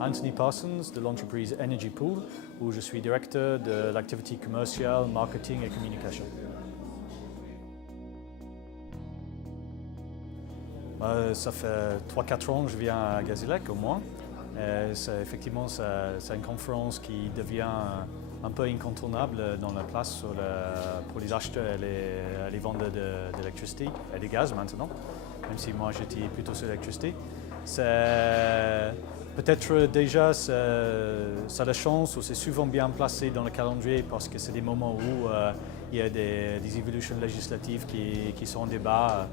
Anthony Parsons de l'entreprise Energy Pool, où je suis directeur de l'activité commerciale, marketing et communication. Ça fait 3-4 ans que je viens à Gazélec au moins. Effectivement, c'est une conférence qui devient un peu incontournable dans la place pour les acheteurs et les vendeurs d'électricité et de gaz maintenant, même si moi j'étais plutôt sur l'électricité. Peut-être déjà ça a la chance ou c'est souvent bien placé dans le calendrier parce que c'est des moments où il y a des évolutions législatives qui sont en débat.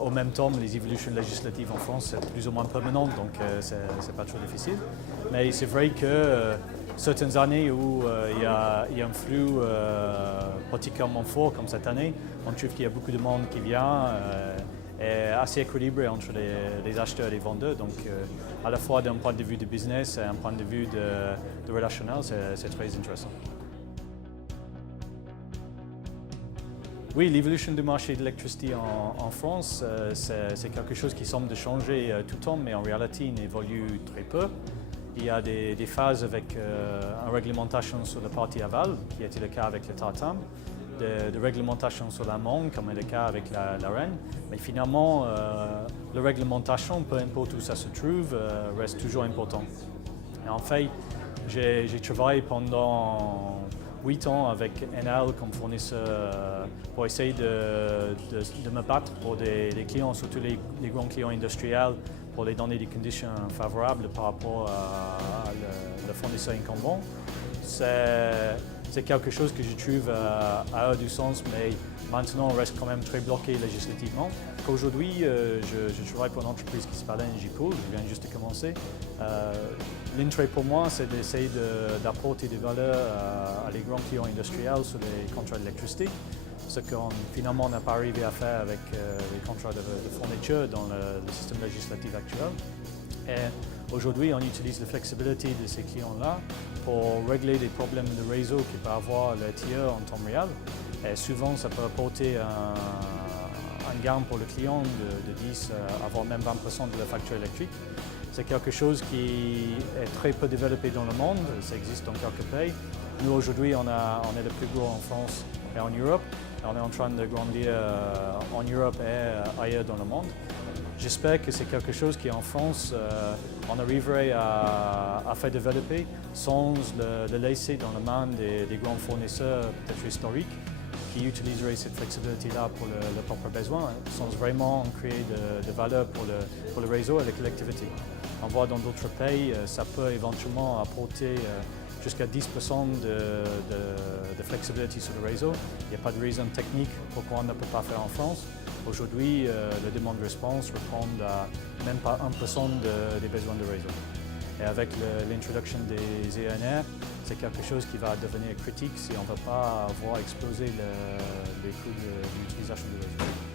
Au même temps, les évolutions législatives en France sont plus ou moins permanentes, donc c'est pas trop difficile. Mais c'est vrai que certaines années où il y a un flux particulièrement fort, comme cette année, on trouve qu'il y a beaucoup de monde qui vient et assez équilibré entre les acheteurs et les vendeurs. Donc à la fois d'un point de vue de business et un point de vue de relationnel, c'est très intéressant. Oui, l'évolution du marché de l'électricité en France, c'est quelque chose qui semble de changer tout le temps, mais en réalité, il évolue très peu. Il y a des phases avec une réglementation sur la partie aval, qui était le cas avec le TARTAM, de réglementation sur l'amont, comme est le cas avec l'AREN. Mais finalement, la réglementation, peu importe où ça se trouve, reste toujours important. Et en fait, j'ai travaillé pendant 8 ans avec Enel comme fournisseur pour essayer de me battre pour des clients, surtout les grands clients industriels, pour les donner des conditions favorables par rapport à le fournisseur incumbent. C'est quelque chose que je trouve a du sens, mais maintenant on reste quand même très bloqué législativement. Aujourd'hui, je travaille pour une entreprise qui s'appelle Energy Pool, je viens juste de commencer. L'intérêt pour moi, c'est d'essayer d'apporter des valeurs à les grands clients industriels sur les contrats d'électricité, ce qu'on finalement n'a pas arrivé à faire avec les contrats de fourniture dans le système législatif actuel. Et aujourd'hui, on utilise la flexibilité de ces clients-là pour régler des problèmes de réseau qu'il peut avoir le TIE en temps réel. Et souvent, ça peut apporter un gain pour le client de 10 voire même 20% de la facture électrique. C'est quelque chose qui est très peu développé dans le monde, ça existe dans quelques pays. Nous, aujourd'hui, on est le plus gros en France et en Europe. On est en train de grandir en Europe et ailleurs dans le monde. J'espère que c'est quelque chose qui, en France, on arriverait à faire développer sans le laisser dans les mains des grands fournisseurs, peut-être historiques, qui utiliseraient cette flexibilité-là pour leurs propres besoins, sans vraiment créer de valeur pour le réseau et la collectivité. On voit dans d'autres pays, ça peut éventuellement apporter jusqu'à 10% de flexibilité sur le réseau. Il n'y a pas de raison technique pourquoi on ne peut pas faire en France. Aujourd'hui, le demande-réponse répond à même pas 1% des besoins de réseau. Et avec l'introduction des ENR, c'est quelque chose qui va devenir critique si on ne veut pas voir exploser les coûts d'utilisation du réseau.